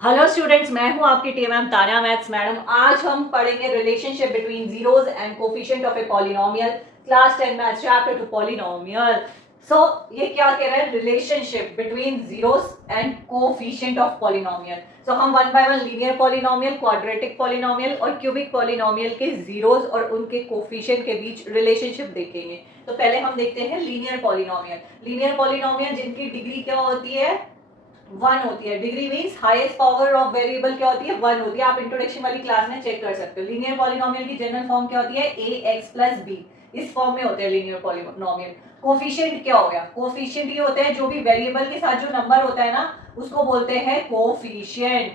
Hello students, मैं हूं आपकी team ma'am Tanya maths madam. आज हम पढ़ेंगे relationship between zeros and coefficient of a polynomial, class 10 maths chapter 2 polynomial. So ये क्या कह रहा है? Relationship between zeros and coefficient of polynomial. So हम one by one linear polynomial, quadratic polynomial और क्यूबिक पॉलिनोमियल के जीरोस और उनके कोफिशिएंट के बीच रिलेशनशिप देखेंगे। तो पहले हम देखते हैं लीनियर पॉलिनोमियल। लीनियर पॉलिनोमियल जिनकी डिग्री क्या होती है? 1 होती है। Degree means highest power of variable क्या होती है? 1 होती है। आप इंट्रोडक्शन वाली क्लास में चेक कर सकते हो। लीनियर पॉलिनोमियल की जनरल फॉर्म क्या होती है? ax + b। इस फॉर्म में होते हैं लीनियर पॉलिनोमियल। कोफिशिएंट क्या हो गया? कोफिशिएंट ये होते हैं जो भी वेरिएबल के साथ जो नंबर होता है ना, उसको बोलते हैं कोफिशिएंट।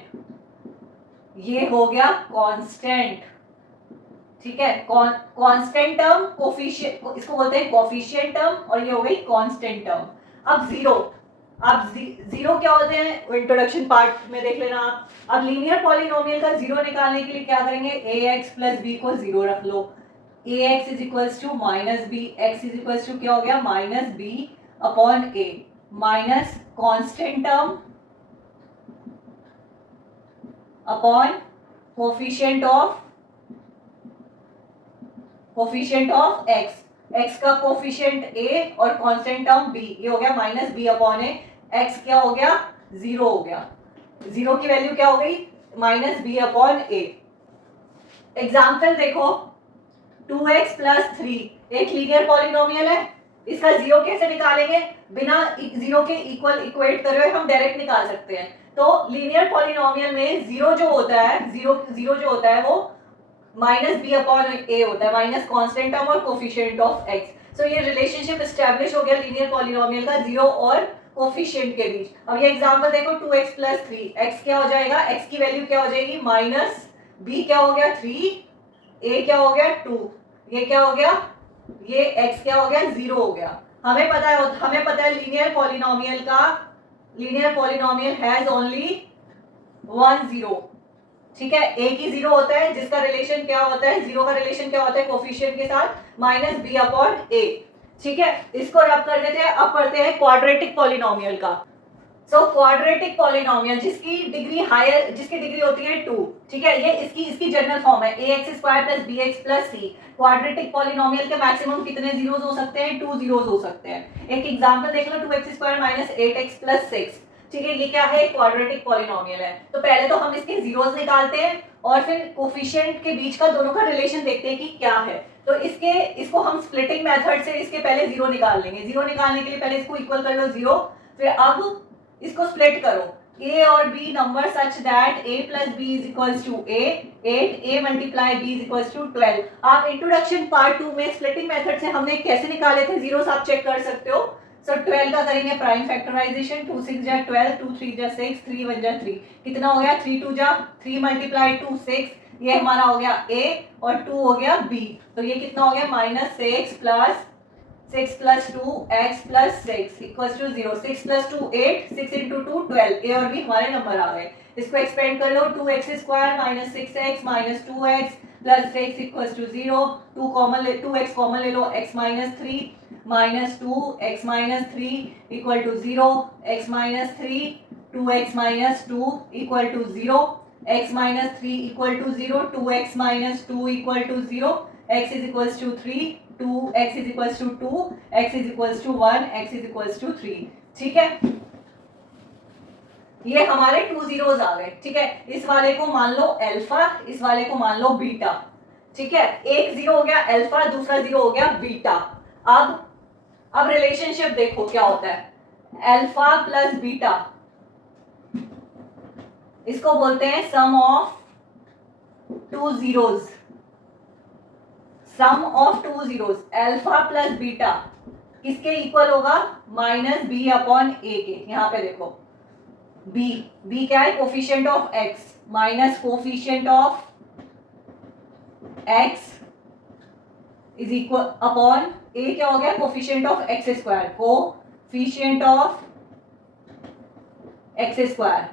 ये हो गया कांस्टेंट, ठीक है। कांस्टेंट टर्म कोफिशिएंट, इसको बोलते हैं कोफिशिएंट टर्म, और ये हो गई कांस्टेंट टर्म। अब जीरो, अब जीरो क्या होते हैं इंट्रोडक्शन पार्ट में देख लेना आप। अब लीनियर पॉलिनोमियल का जीरो निकालने के लिए क्या करेंगे? ax + b को जीरो रख लो। ax = -b, x = क्या हो गया? -b/a minus constant term upon coefficient of x। x का कोफिशिएंट a और कांस्टेंट टर्म b, ये हो गया -b/a। x क्या हो गया? जीरो हो गया। जीरो की वैल्यू क्या हो गई? -b/a। एग्जाम्पल देखो, 2x + 3 एक लीनियर पॉलिनोमियल है। इसका जीरो कैसे निकालेंगे? बिना जीरो के इक्वल इक्वेट करे हुए हम डायरेक्ट निकाल सकते हैं। तो लीनियर पॉलिनोमियल में जीरो जो होता है, जीरो जो होता है वो -b/a होता है, माइनस कांस्टेंट टर्म और कोफिशिएंट ऑफ x। सो ये रिलेशनशिप एस्टैब्लिश हो गया लीनियर पॉलिनोमियल का जीरो और कोफिशिएंट के बीच। अब ये एग्जांपल देखो, 2x + 3 x क्या हो जाएगा? x की वैल्यू क्या हो जाएगी? -b क्या हो गया? 3, a क्या हो गया? 2, ये क्या हो गया? ये x क्या हो गया? 0 हो गया। हमें पता है linear polynomial has only 1 zero, ठीक है। एक ही जीरो होता है जिसका रिलेशन क्या होता है? जीरो का रिलेशन क्या होता है कोफिशिएंट के साथ? -b/a, ठीक है। इसको रब कर देते हैं। अब पढ़ते हैं क्वाड्रेटिक पॉलिनोमियल का। सो क्वाड्रेटिक पॉलिनोमियल जिसकी डिग्री होती है 2, ठीक है। ये इसकी जनरल फॉर्म है ax² + bx + c। Quadratic polynomial के मैक्सिमम कितने जीरोस हो सकते हैं? 2 जीरोस हो सकते हैं। एक एग्जांपल देख लो, 2x² - 8x + 6, ठीक है। ये क्या है? क्वाड्रेटिक पॉलिनोमियल है। तो पहले तो हम इसके जीरोस निकालते हैं और फिर कोफिशिएंट के बीच का दोनों का रिलेशन देखते हैं कि क्या है। तो इसको हम स्प्लिटिंग मेथड से इसके पहले जीरो निकाल लेंगे। जीरो निकालने के लिए पहले इसको इक्वल कर लो जीरो, फिर अब इसको स्प्लिट करो a और b number such that a + b = a, 8a × b = 12। आप इंट्रोडक्शन पार्ट 2 में स्प्लिटिंग मेथड से हमने कैसे निकाले थे जीरोस, आप चेक कर सकते हो। सो 12 का करेंगे प्राइम फैक्टराइजेशन, 2 6 जा 12, 2 3 जा 6, 3 1 जा 3, कितना हो गया? 3 2 जा 3 × 2 6, ये हमारा हो गया a और 2 हो गया b। तो ये कितना हो गया? -6 + 6 + 2x + 6 = 0। 6 + 2 8, 6 × 2 12, a और b हमारे नंबर आ गए। इसको एक्सपेंड कर लो, 2x² - 6x - 2x + 6 = 0। 2x common ले लो, x - 3 - 2x - 3 = 0, x - 3 2x - 2 = 0, x - 3 = 0, 2x - 2 = 0, x = 3, 2x = 2, x = 1, x = 3, ठीक है। ये हमारे 2 जीरोस आ गए, ठीक है। इस वाले को मान लो अल्फा, इस वाले को मान लो बीटा, ठीक है। एक जीरो हो गया अल्फा, दूसरा जीरो हो गया बीटा। अब रिलेशनशिप देखो क्या होता है। अल्फा + बीटा, इसको बोलते हैं sum of 2 zeros. Sum of 2 zeros alpha + beta किसके इक्वल होगा? -b/a के। यहां पे देखो b क्या है? Coefficient of x minus coefficient of x is equal upon a क्या हो गया? Coefficient of x², coefficient of x²।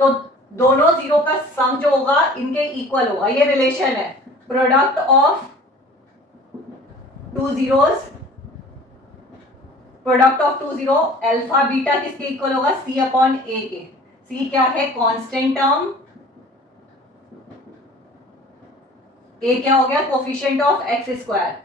तो दोनों जीरो का सम जो होगा इनके इक्वल होगा, ये रिलेशन है। Product of 2 zeros, product of 2 zero alpha beta किसके इक्वल होगा? c/a के। सी क्या है, कांस्टेंट टर्म, ए क्या हो गया, कोफिशिएंट ऑफ एक्स स्क्वायर।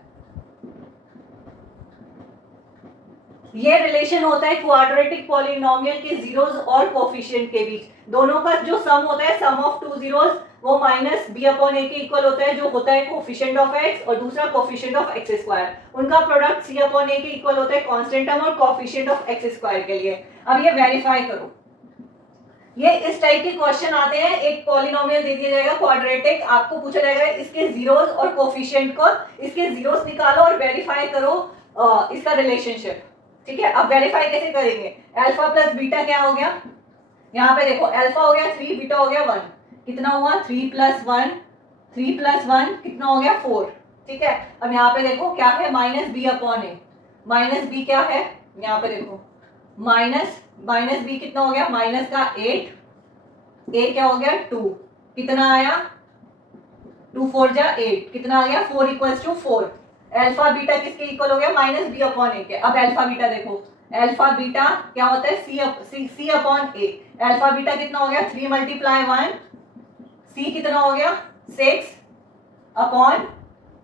ये रिलेशन होता है क्वाड्रेटिक पॉलिनोमियल के जीरोस और कोफिशिएंट के बीच। दोनों का जो सम होता है, सम ऑफ टू जीरोस, वो माइनस बी अपॉन ए के इक्वल होता है, जो होता है कोफिशिएंट ऑफ एक्स, और दूसरा कोफिशिएंट ऑफ एक्स स्क्वायर। उनका प्रोडक्ट सी अपॉन ए के इक्वल होता है कांस्टेंट टर्म और कोफिशिएंट ऑफ एक्स स्क्वायर के लिए। अब ये वेरीफाई करो। ये इस टाइप के क्वेश्चन आते हैं, एक पॉलिनोमियल दे दिया जाएगा क्वाड्रेटिक, आपको पूछा जाएगा इसके जीरोस और कोफिशिएंट को, इसके जीरोस निकालो और वेरीफाई करो इसका रिलेशनशिप। ठीक है, अब वेरीफाई कैसे करेंगे, अल्फा प्लस बीटा क्या हो गया, यहाँ पे देखो अल्फा हो गया 3, बीटा हो गया 1, कितना हुआ 3 प्लस 1, 3 प्लस 1 कितना हो गया 4। ठीक है, अब यहाँ पे देखो क्या है, माइनस बी अपॉन ए, माइनस बी क्या है, यहाँ पे देखो माइनस बी कितना हो गया, माइनस का 8, ए क्या हो गया 2, कितना आया 2 4 जा 8, कितना आ गया 4 इक्वल्स टू 4। अल्फा बीटा किसके इक्वल हो गया, माइनस बी अपॉन ए के। अब अल्फा बीटा देखो, अल्फा बीटा क्या होता है, C upon A. Alpha beta कितना हो गया 3 मल्टीप्लाई 1, सी कितना हो गया 6 अपॉन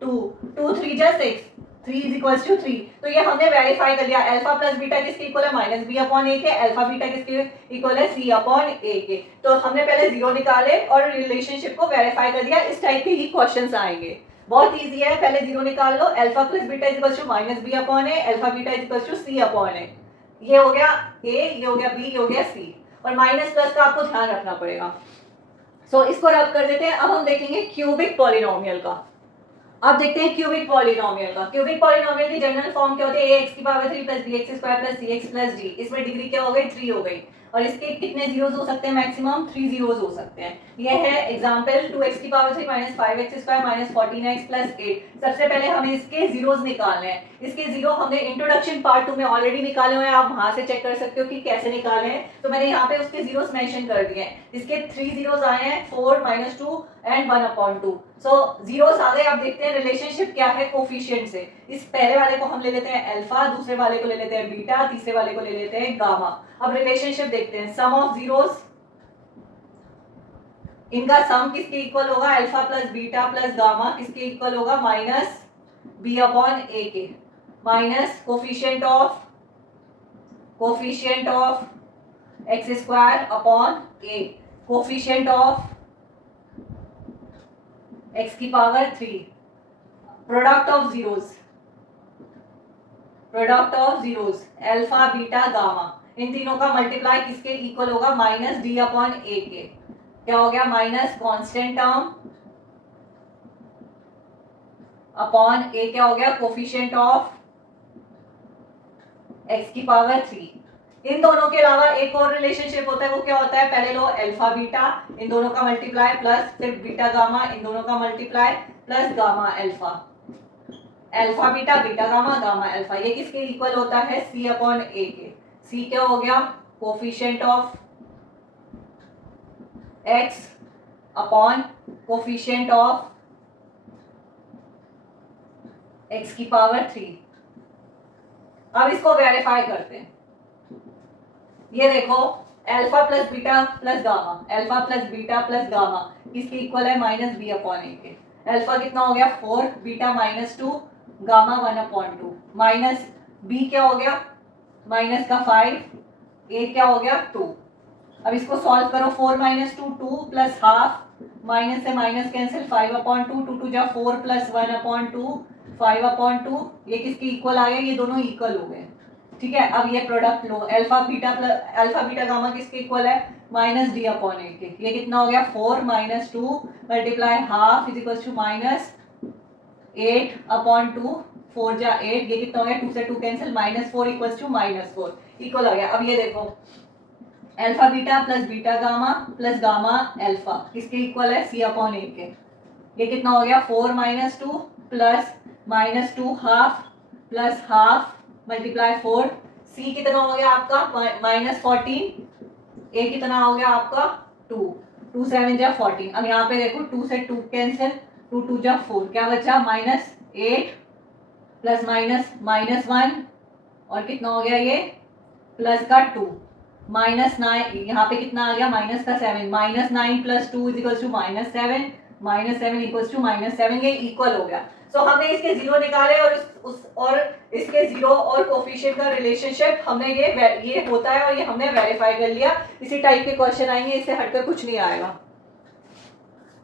2, 2 3 जा 6, 3 इज इक्वल्स टू 3। तो ये हमने वेरीफाई कर लिया, अल्फा प्लस बीटा किसके इक्वल है, माइनस बी अपॉन ए के, अल्फा बीटा किसके इक्वल है, सी अपॉन ए के। तो हमने पहले जीरो निकाले और रिलेशनशिप को वेरीफाई कर दिया। इस टाइप के ही क्वेश्चंस आएंगे, बहुत इजी है। पहले जीरो निकाल लो, alpha plus beta is equals to minus B upon A, alpha beta is equals to C upon A. ये हो गया ए, ये हो गया बी, ये हो गया सी, और माइनस प्लस का आपको ध्यान रखना पड़ेगा। सो इसको रब कर देते हैं। अब हम देखेंगे क्यूबिक पॉलिनोमियल का। अब देखते हैं क्यूबिक पॉलिनोमियल का। क्यूबिक पॉलिनोमियल की जनरल फॉर्म क्या होती है, ax की power 3 plus bx square plus cx plus d। इसमें डिग्री क्या हो गई 3 हो गई, और इसके कितने जीरोस हो सकते हैं, मैक्सिमम 3 जीरोस हो सकते हैं। ये है एग्जांपल 2x की power 3 minus 5x square minus 14x plus 8। सबसे पहले हमें इसके जीरोस निकालने हैं। इसके जीरो हमने इंट्रोडक्शन पार्ट 2 में ऑलरेडी निकाले हुए हैं, आप वहां से चेक कर सकते हो कि कैसे निकाले हैं। तो मैंने यहाँ पे उसके जीरोस मेंशन कर दिए हैं। इसके 3 जीरोस आए हैं, 4 minus 2 and 1 upon 2। So zeros आ गए। अब देखते हैं रिलेशनशिप क्या है कोफिशिएंट से। इस पहले वाले को हम ले लेते हैं अल्फा, दूसरे वाले को ले लेते हैं बीटा, तीसरे वाले को ले लेते हैं गामा। अब रिलेशनशिप देखते हैं, सम ऑफ जीरोस, इनका सम किसके इक्वल होगा, alpha plus beta plus gamma किसके इक्वल होगा, माइनस बी अपॉन ए के, minus coefficient of x square upon A, coefficient of x की power 3, product of zeros alpha beta gamma, इन तीनों का मल्टीप्लाई किसके इक्वल होगा, माइनस डी अपॉन ए के। क्या हो गया, माइनस कांस्टेंट टर्म अपॉन ए, क्या हो गया कोफिशिएंट ऑफ एक्स की पावर 3। इन दोनों के अलावा एक और रिलेशनशिप होता है, वो क्या होता है, पहले लो अल्फा बीटा, इन दोनों का मल्टीप्लाई प्लस फिर बीटा गामा, इन दोनों का multiply plus gamma alpha, alpha beta beta gamma gamma alpha. ये किसके इक्वल होता है, सी अपॉन ए के। सी क्या हो गया, coefficient of x upon coefficient of x की पावर 3। अब इसको वेरीफाई करते हैं। ये देखो alpha plus beta plus gamma, alpha plus beta plus gamma किसके इक्वल है, माइनस बी अपॉन ए के। अल्फा कितना हो गया 4, beta minus 2, gamma 1 upon 2, minus b क्या हो गया माइनस का 5, ए क्या हो गया 2। अब इसको सॉल्व करो, 4 माइनस 2 2 प्लस हाफ, माइनस से माइनस कैंसिल, 5 अपॉन 2, 2 2 जा 4 प्लस 1 अपॉन 2, 5 अपॉन 2। ये किसके इक्वल आ गए, ये दोनों इक्वल हो गए। ठीक है, अब ये प्रोडक्ट लो, अल्फा बीटा गामा किसके इक्वल है, माइनस डी अपॉन ए के। ये कितना हो गया 4 minus 2 multiply half is equal to minus 8 upon 2, 4 जा 8, ये कितना हो गया 2 से 2 cancel, minus 4 equal to minus 4 equal आ गया। अब ये देखो alpha beta plus beta gamma plus gamma alpha किसके इक्वल है, सी अपॉन ए के। ये कितना हो गया 4 minus 2 plus minus 2 half plus half multiply 4, सी कितना हो गया आपका माइनस 14, ए कितना हो गया आपका 2, 2 7 जा 14। अब यहाँ पे देखो 2 से 2 कैंसिल, 2 2 जा 4, क्या बचा माइनस 8 प्लस माइनस माइनस 1 और कितना हो गया ये प्लस का 2, -9, यहाँ पे कितना आ गया माइनस का 7, -9 + 2 is equal to -7, -7 equal to -7, ये इक्वल हो गया। सो हमने इसके जीरो निकाले और और इसके जीरो और कोफिशिएंट का रिलेशनशिप हमने ये होता है और ये हमने वेरीफाई कर लिया। इसी टाइप के क्वेश्चन आएंगे, इससे हटकर कुछ नहीं आएगा।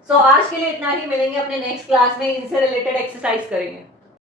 सो आज के लिए इतना ही, मिलेंगे अपने नेक्स्ट क्लास में, इनसे रिलेटेड एक्सरसाइज करेंगे।